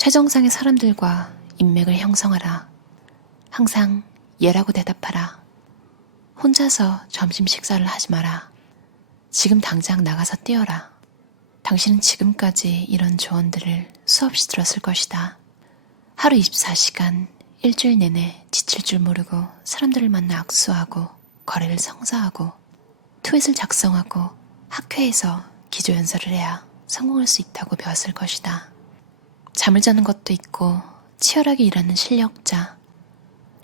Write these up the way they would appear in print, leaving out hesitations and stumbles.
최정상의 사람들과 인맥을 형성하라. 항상 예라고 대답하라. 혼자서 점심 식사를 하지 마라. 지금 당장 나가서 뛰어라. 당신은 지금까지 이런 조언들을 수없이 들었을 것이다. 하루 24시간 일주일 내내 지칠 줄 모르고 사람들을 만나 악수하고 거래를 성사하고 트윗을 작성하고 학회에서 기조연설을 해야 성공할 수 있다고 배웠을 것이다. 잠을 자는 것도 있고 치열하게 일하는 실력자,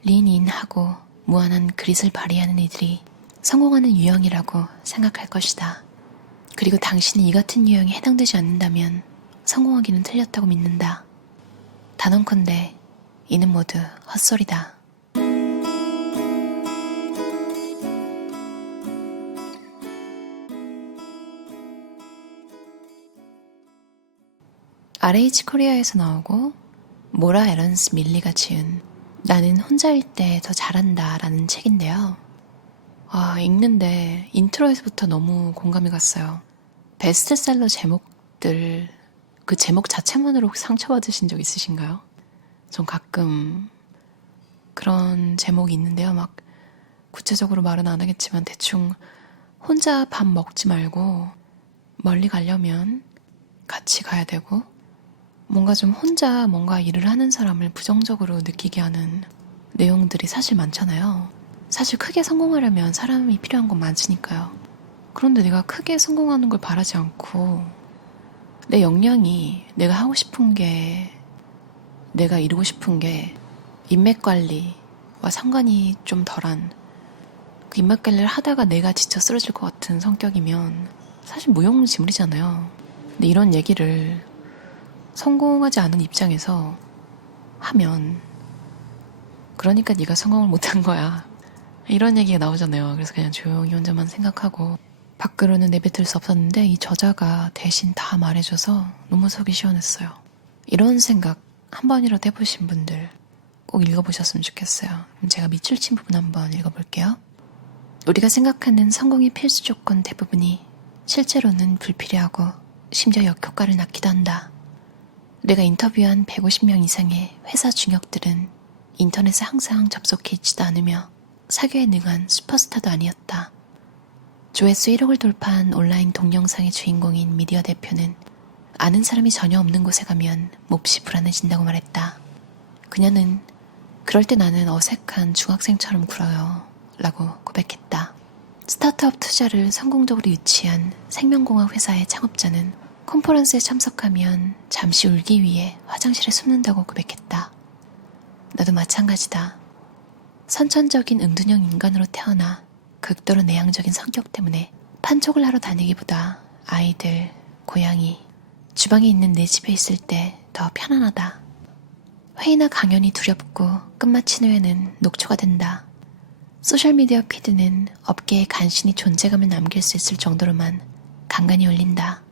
린인하고 무한한 그릿을 발휘하는 이들이 성공하는 유형이라고 생각할 것이다. 그리고 당신이 이 같은 유형에 해당되지 않는다면 성공하기는 틀렸다고 믿는다. 단언컨대 이는 모두 헛소리다. RH 코리아에서 나오고 모라 에런스 밀리가 지은 나는 혼자일 때 더 잘한다 라는 책인데요. 읽는데 인트로에서부터 너무 공감이 갔어요. 베스트셀러 제목들, 그 제목 자체만으로 상처받으신 적 있으신가요? 전 가끔 그런 제목이 있는데요. 막 구체적으로 말은 안 하겠지만 대충 혼자 밥 먹지 말고 멀리 가려면 같이 가야 되고 뭔가 좀 혼자 뭔가 일을 하는 사람을 부정적으로 느끼게 하는 내용들이 사실 많잖아요. 사실 크게 성공하려면 사람이 필요한 건 많으니까요. 그런데 내가 크게 성공하는 걸 바라지 않고 내 역량이 내가 하고 싶은 게 내가 이루고 싶은 게 인맥 관리와 상관이 좀 덜한 그 인맥 관리를 하다가 내가 지쳐 쓰러질 것 같은 성격이면 사실 무용지물이잖아요. 근데 이런 얘기를 성공하지 않은 입장에서 하면 그러니까 네가 성공을 못한 거야. 이런 얘기가 나오잖아요. 그래서 그냥 조용히 혼자만 생각하고 밖으로는 내뱉을 수 없었는데 이 저자가 대신 다 말해줘서 너무 속이 시원했어요. 이런 생각 한 번이라도 해보신 분들 꼭 읽어보셨으면 좋겠어요. 그럼 제가 밑줄 친 부분 한번 읽어볼게요. 우리가 생각하는 성공의 필수 조건 대부분이 실제로는 불필요하고 심지어 역효과를 낳기도 한다. 내가 인터뷰한 150명 이상의 회사 중역들은 인터넷에 항상 접속해 있지도 않으며 사교에 능한 슈퍼스타도 아니었다. 조회수 1억을 돌파한 온라인 동영상의 주인공인 미디어 대표는 아는 사람이 전혀 없는 곳에 가면 몹시 불안해진다고 말했다. 그녀는 그럴 때 나는 어색한 중학생처럼 굴어요 라고 고백했다. 스타트업 투자를 성공적으로 유치한 생명공학 회사의 창업자는 컨퍼런스에 참석하면 잠시 울기 위해 화장실에 숨는다고 고백했다. 나도 마찬가지다. 선천적인 응둔형 인간으로 태어나 극도로 내향적인 성격 때문에 판촉을 하러 다니기보다 아이들, 고양이, 주방에 있는 내 집에 있을 때 더 편안하다. 회의나 강연이 두렵고 끝마친 후에는 녹초가 된다. 소셜미디어 피드는 업계에 간신히 존재감을 남길 수 있을 정도로만 간간히 올린다.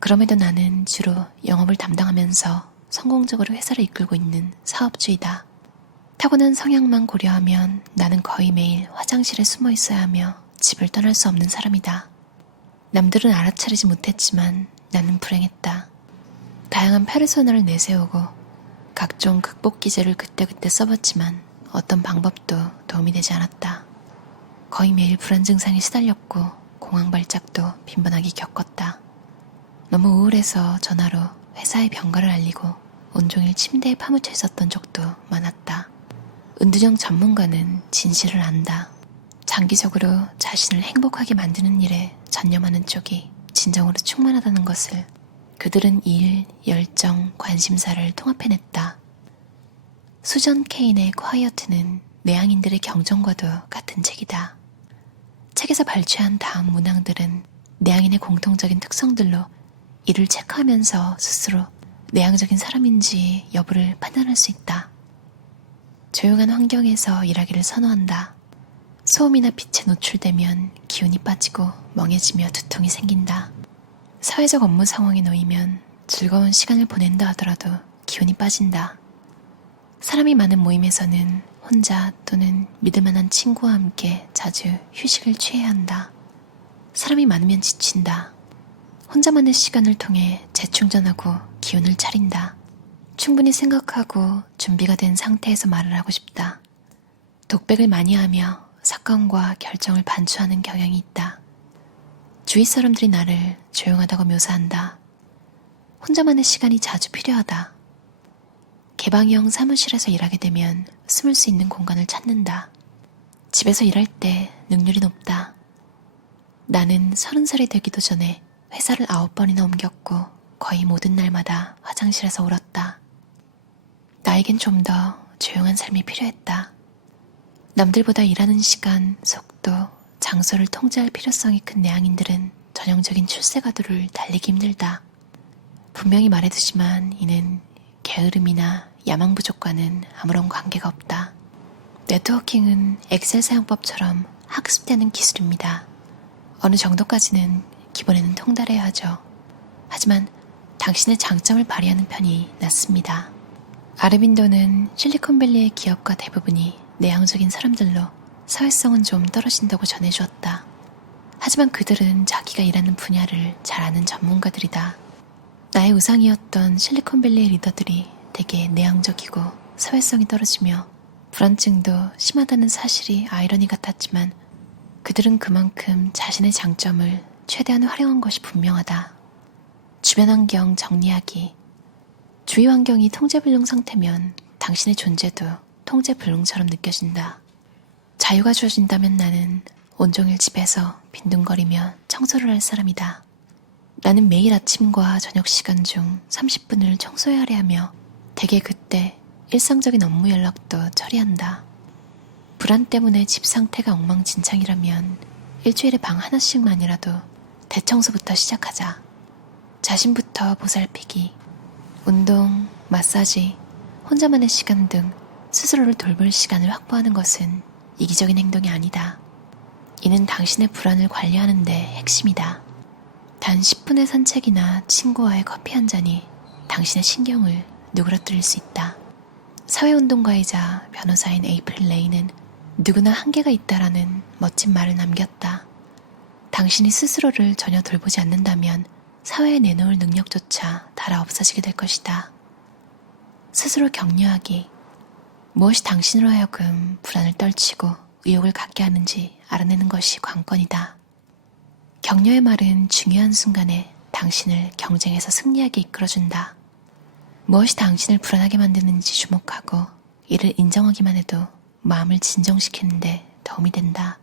그럼에도 나는 주로 영업을 담당하면서 성공적으로 회사를 이끌고 있는 사업주이다. 타고난 성향만 고려하면 나는 거의 매일 화장실에 숨어 있어야 하며 집을 떠날 수 없는 사람이다. 남들은 알아차리지 못했지만 나는 불행했다. 다양한 페르소나를 내세우고 각종 극복 기제를 그때그때 써봤지만 어떤 방법도 도움이 되지 않았다. 거의 매일 불안 증상에 시달렸고 공황 발작도 빈번하게 겪었다. 너무 우울해서 전화로 회사의 병가를 알리고 온종일 침대에 파묻혀 있었던 적도 많았다. 은둔형 전문가는 진실을 안다. 장기적으로 자신을 행복하게 만드는 일에 전념하는 쪽이 진정으로 충만하다는 것을 그들은 일, 열정, 관심사를 통합해냈다. 수전 케인의 콰이어트는 내향인들의 경전과도 같은 책이다. 책에서 발췌한 다음 문항들은 내향인의 공통적인 특성들로 이를 체크하면서 스스로 내향적인 사람인지 여부를 판단할 수 있다. 조용한 환경에서 일하기를 선호한다. 소음이나 빛에 노출되면 기운이 빠지고 멍해지며 두통이 생긴다. 사회적 업무 상황에 놓이면 즐거운 시간을 보낸다 하더라도 기운이 빠진다. 사람이 많은 모임에서는 혼자 또는 믿을 만한 친구와 함께 자주 휴식을 취해야 한다. 사람이 많으면 지친다. 혼자만의 시간을 통해 재충전하고 기운을 차린다. 충분히 생각하고 준비가 된 상태에서 말을 하고 싶다. 독백을 많이 하며 사건과 결정을 반추하는 경향이 있다. 주위 사람들이 나를 조용하다고 묘사한다. 혼자만의 시간이 자주 필요하다. 개방형 사무실에서 일하게 되면 숨을 수 있는 공간을 찾는다. 집에서 일할 때 능률이 높다. 나는 30살이 되기도 전에 회사를 9번이나 옮겼고 거의 모든 날마다 화장실에서 울었다. 나에겐 좀 더 조용한 삶이 필요했다. 남들보다 일하는 시간, 속도, 장소를 통제할 필요성이 큰 내향인들은 전형적인 출세가도를 달리기 힘들다. 분명히 말해두지만 이는 게으름이나 야망 부족과는 아무런 관계가 없다. 네트워킹은 엑셀 사용법처럼 학습되는 기술입니다. 어느 정도까지는 기본에는 통달해야 하죠. 하지만 당신의 장점을 발휘하는 편이 낫습니다. 아르빈도는 실리콘밸리의 기업과 대부분이 내향적인 사람들로 사회성은 좀 떨어진다고 전해주었다. 하지만 그들은 자기가 일하는 분야를 잘 아는 전문가들이다. 나의 우상이었던 실리콘밸리의 리더들이 되게 내향적이고 사회성이 떨어지며 불안증도 심하다는 사실이 아이러니 같았지만 그들은 그만큼 자신의 장점을 최대한 활용한 것이 분명하다. 주변 환경 정리하기. 주위 환경이 통제불능 상태면 당신의 존재도 통제불능처럼 느껴진다. 자유가 주어진다면 나는 온종일 집에서 빈둥거리며 청소를 할 사람이다. 나는 매일 아침과 저녁 시간 중 30분을 청소해야 하며 대개 그때 일상적인 업무 연락도 처리한다. 불안 때문에 집 상태가 엉망진창이라면 일주일에 방 하나씩만이라도 대청소부터 시작하자. 자신부터 보살피기, 운동, 마사지, 혼자만의 시간 등 스스로를 돌볼 시간을 확보하는 것은 이기적인 행동이 아니다. 이는 당신의 불안을 관리하는 데 핵심이다. 단 10분의 산책이나 친구와의 커피 한 잔이 당신의 신경을 누그러뜨릴 수 있다. 사회운동가이자 변호사인 에이프릴 레이는 누구나 한계가 있다라는 멋진 말을 남겼다. 당신이 스스로를 전혀 돌보지 않는다면 사회에 내놓을 능력조차 달아 없어지게 될 것이다. 스스로 격려하기. 무엇이 당신으로 하여금 불안을 떨치고 의욕을 갖게 하는지 알아내는 것이 관건이다. 격려의 말은 중요한 순간에 당신을 경쟁에서 승리하게 이끌어준다. 무엇이 당신을 불안하게 만드는지 주목하고 이를 인정하기만 해도 마음을 진정시키는데 도움이 된다.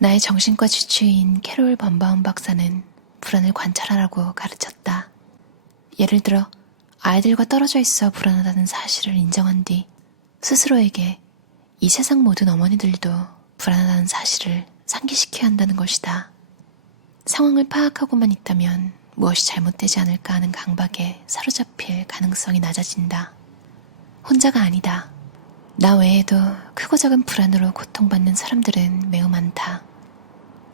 나의 정신과 주치의인 캐롤 범바움 박사는 불안을 관찰하라고 가르쳤다. 예를 들어 아이들과 떨어져 있어 불안하다는 사실을 인정한 뒤 스스로에게 이 세상 모든 어머니들도 불안하다는 사실을 상기시켜야 한다는 것이다. 상황을 파악하고만 있다면 무엇이 잘못되지 않을까 하는 강박에 사로잡힐 가능성이 낮아진다. 혼자가 아니다. 나 외에도 크고 작은 불안으로 고통받는 사람들은 매우 많다.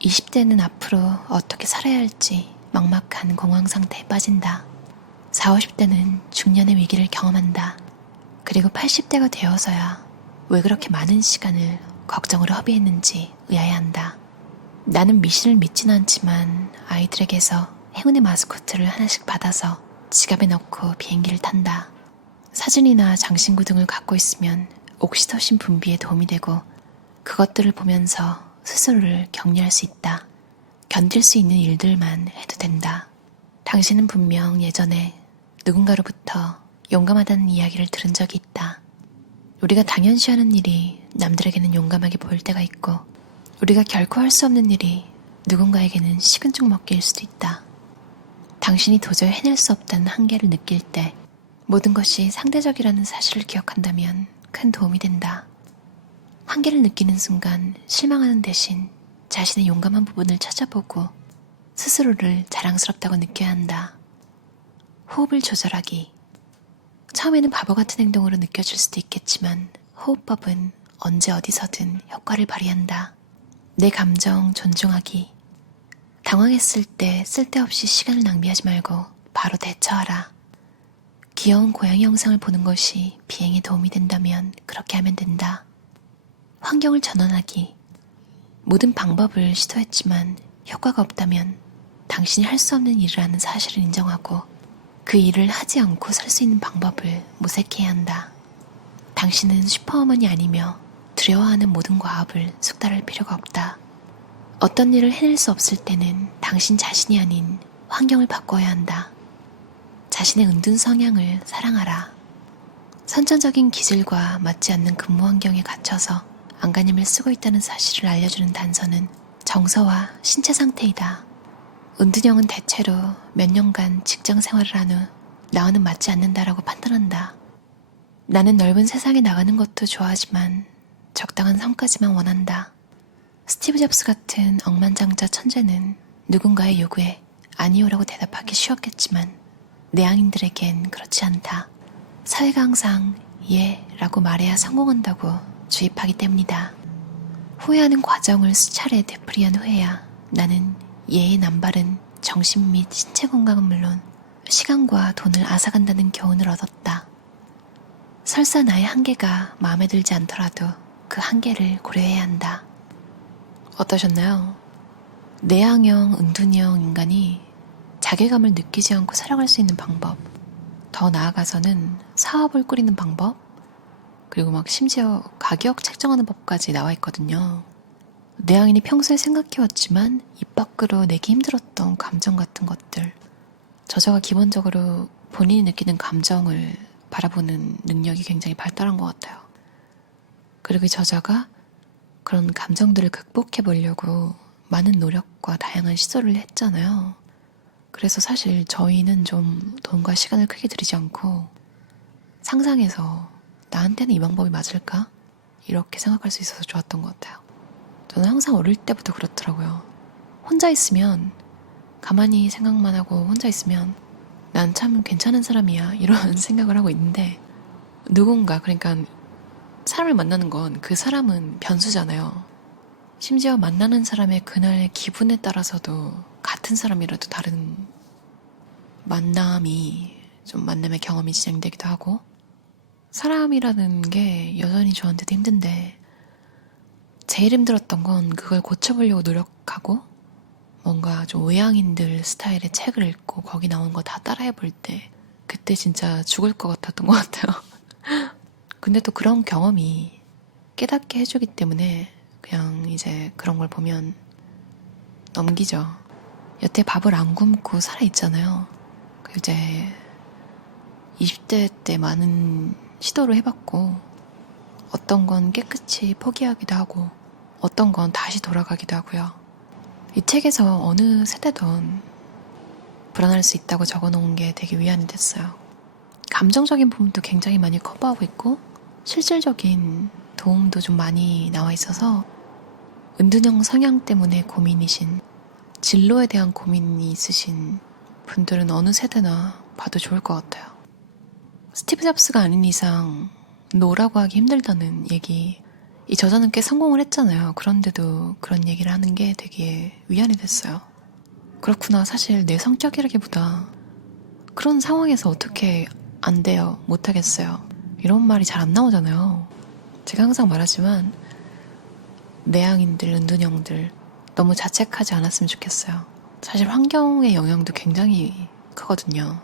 20대는 앞으로 어떻게 살아야 할지 막막한 공황 상태에 빠진다. 40, 50대는 중년의 위기를 경험한다. 그리고 80대가 되어서야 왜 그렇게 많은 시간을 걱정으로 허비했는지 의아해한다. 나는 미신을 믿지는 않지만 아이들에게서 행운의 마스코트를 하나씩 받아서 지갑에 넣고 비행기를 탄다. 사진이나 장신구 등을 갖고 있으면 옥시토신 분비에 도움이 되고 그것들을 보면서 스스로를 격려할 수 있다. 견딜 수 있는 일들만 해도 된다. 당신은 분명 예전에 누군가로부터 용감하다는 이야기를 들은 적이 있다. 우리가 당연시하는 일이 남들에게는 용감하게 보일 때가 있고 우리가 결코 할 수 없는 일이 누군가에게는 식은 죽 먹기일 수도 있다. 당신이 도저히 해낼 수 없다는 한계를 느낄 때 모든 것이 상대적이라는 사실을 기억한다면 큰 도움이 된다. 한계를 느끼는 순간 실망하는 대신 자신의 용감한 부분을 찾아보고 스스로를 자랑스럽다고 느껴야 한다. 호흡을 조절하기. 처음에는 바보 같은 행동으로 느껴질 수도 있겠지만 호흡법은 언제 어디서든 효과를 발휘한다. 내 감정 존중하기. 당황했을 때 쓸데없이 시간을 낭비하지 말고 바로 대처하라. 귀여운 고양이 영상을 보는 것이 비행에 도움이 된다면 그렇게 하면 된다. 환경을 전환하기. 모든 방법을 시도했지만 효과가 없다면 당신이 할 수 없는 일을 하는 사실을 인정하고 그 일을 하지 않고 살 수 있는 방법을 모색해야 한다. 당신은 슈퍼우먼이 아니며 두려워하는 모든 과업을 숙달할 필요가 없다. 어떤 일을 해낼 수 없을 때는 당신 자신이 아닌 환경을 바꿔야 한다. 자신의 은둔 성향을 사랑하라. 선천적인 기질과 맞지 않는 근무 환경에 갇혀서 안간힘을 쓰고 있다는 사실을 알려주는 단서는 정서와 신체 상태이다. 은둔형은 대체로 몇 년간 직장 생활을 한 후 나와는 맞지 않는다라고 판단한다. 나는 넓은 세상에 나가는 것도 좋아하지만 적당한 성까지만 원한다. 스티브 잡스 같은 억만장자 천재는 누군가의 요구에 아니오라고 대답하기 쉬웠겠지만 내향인들에겐 그렇지 않다. 사회가 항상 예 라고 말해야 성공한다고 주입하기 때문이다. 후회하는 과정을 수차례 되풀이한 후에야 나는 예의 남바른 정신 및 신체 건강은 물론 시간과 돈을 앗아간다는 교훈을 얻었다. 설사 나의 한계가 마음에 들지 않더라도 그 한계를 고려해야 한다. 어떠셨나요? 내향형, 은둔형 인간이 자괴감을 느끼지 않고 살아갈 수 있는 방법, 더 나아가서는 사업을 꾸리는 방법, 그리고 막 심지어 가격 책정하는 법까지 나와 있거든요. 내향인이 평소에 생각해왔지만 입 밖으로 내기 힘들었던 감정 같은 것들, 저자가 기본적으로 본인이 느끼는 감정을 바라보는 능력이 굉장히 발달한 것 같아요. 그리고 이 저자가 그런 감정들을 극복해 보려고 많은 노력과 다양한 시도를 했잖아요. 그래서 사실 저희는 좀 돈과 시간을 크게 들이지 않고 상상해서 나한테는 이 방법이 맞을까? 이렇게 생각할 수 있어서 좋았던 것 같아요. 저는 항상 어릴 때부터 그렇더라고요. 혼자 있으면 가만히 생각만 하고 혼자 있으면 난 참 괜찮은 사람이야 이런 생각을 하고 있는데 누군가 그러니까 사람을 만나는 건 그 사람은 변수잖아요. 심지어 만나는 사람의 그날의 기분에 따라서도 같은 사람이라도 다른 만남의 경험이 진행되기도 하고 사람이라는 게 여전히 저한테도 힘든데 제일 힘들었던 건 그걸 고쳐보려고 노력하고 뭔가 좀 외향인들 스타일의 책을 읽고 거기 나온 거 다 따라해볼 때 그때 진짜 죽을 것 같았던 것 같아요. 근데 또 그런 경험이 깨닫게 해주기 때문에 그냥 이제 그런 걸 보면 넘기죠. 여태 밥을 안 굶고 살아있잖아요. 이제 20대 때 많은 시도를 해봤고 어떤 건 깨끗이 포기하기도 하고 어떤 건 다시 돌아가기도 하고요. 이 책에서 어느 세대든 불안할 수 있다고 적어놓은 게 되게 위안이 됐어요. 감정적인 부분도 굉장히 많이 커버하고 있고 실질적인 도움도 좀 많이 나와 있어서 은둔형 성향 때문에 고민이신 진로에 대한 고민이 있으신 분들은 어느 세대나 봐도 좋을 것 같아요. 스티브 잡스가 아닌 이상 노라고 하기 힘들다는 얘기 이 저자는 꽤 성공을 했잖아요. 그런데도 그런 얘기를 하는 게 되게 위안이 됐어요. 그렇구나. 사실 내 성격이라기보다 그런 상황에서 어떻게 안 돼요. 못하겠어요. 이런 말이 잘 안 나오잖아요. 제가 항상 말하지만 내향인들, 은둔형들 너무 자책하지 않았으면 좋겠어요. 사실 환경의 영향도 굉장히 크거든요.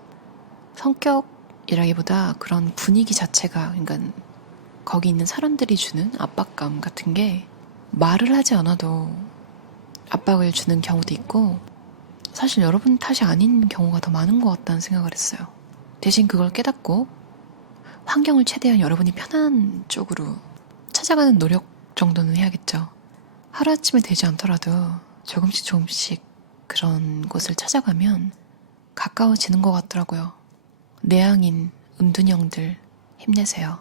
성격이라기보다 그런 분위기 자체가 그러니까 거기 있는 사람들이 주는 압박감 같은 게 말을 하지 않아도 압박을 주는 경우도 있고 사실 여러분 탓이 아닌 경우가 더 많은 것 같다는 생각을 했어요. 대신 그걸 깨닫고 환경을 최대한 여러분이 편한 쪽으로 찾아가는 노력 정도는 해야겠죠. 하루아침에 되지 않더라도 조금씩 그런 곳을 찾아가면 가까워지는 것 같더라고요. 내향인, 은둔형들 힘내세요.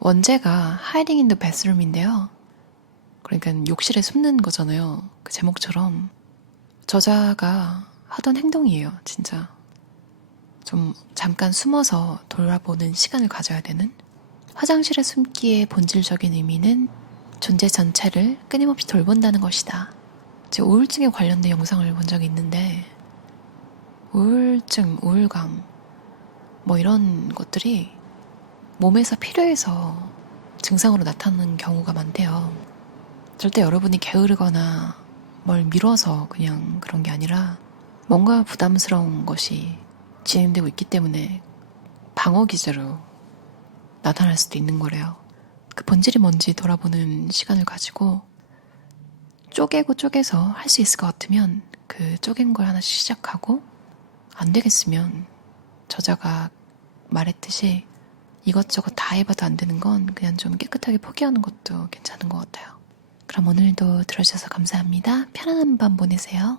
원제가 Hiding in the Bathroom인데요. 그러니까 욕실에 숨는 거잖아요. 그 제목처럼 저자가 하던 행동이에요. 진짜 좀 잠깐 숨어서 돌아보는 시간을 가져야 되는 화장실에 숨기의 본질적인 의미는 존재 전체를 끊임없이 돌본다는 것이다. 제가 우울증에 관련된 영상을 본 적이 있는데 우울증, 우울감 뭐 이런 것들이 몸에서 필요해서 증상으로 나타나는 경우가 많대요. 절대 여러분이 게으르거나 뭘 미뤄서 그냥 그런 게 아니라 뭔가 부담스러운 것이 진행되고 있기 때문에 방어 기제로 나타날 수도 있는 거래요. 그 본질이 뭔지 돌아보는 시간을 가지고 쪼개고 쪼개서 할 수 있을 것 같으면 그 쪼갠 걸 하나씩 시작하고, 안 되겠으면 저자가 말했듯이 이것저것 다 해봐도 안 되는 건 그냥 좀 깨끗하게 포기하는 것도 괜찮은 것 같아요. 그럼 오늘도 들어주셔서 감사합니다. 편안한 밤 보내세요.